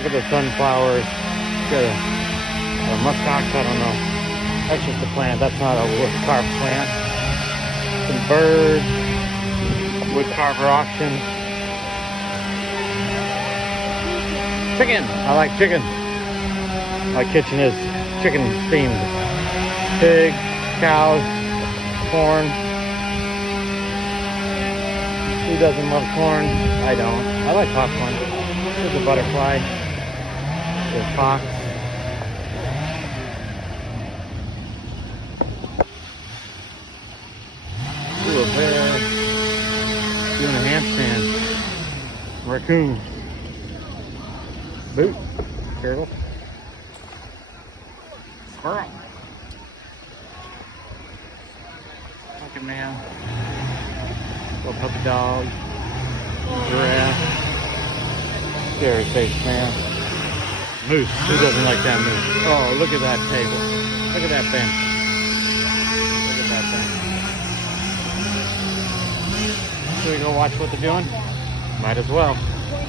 Look at the sunflowers. Got a muskox, I don't know. That's just a plant. That's not a wood carved plant. Some birds. Wood carver auction. Chicken. I like chicken. My kitchen is chicken themed. Pigs, cows, corn. Who doesn't love corn? I don't. I like popcorn. There's a butterfly. There's a fox. Ooh, a bear. Doing a handstand. Raccoon. Boot. Turtle. Squirrel. Fucking man. Little puppy dog. Giraffe. Scary face, man. Moose. Who doesn't like that moose? Oh, look at that table. Look at that bench. Look at that bench. Should we go watch what they're doing? Might as well.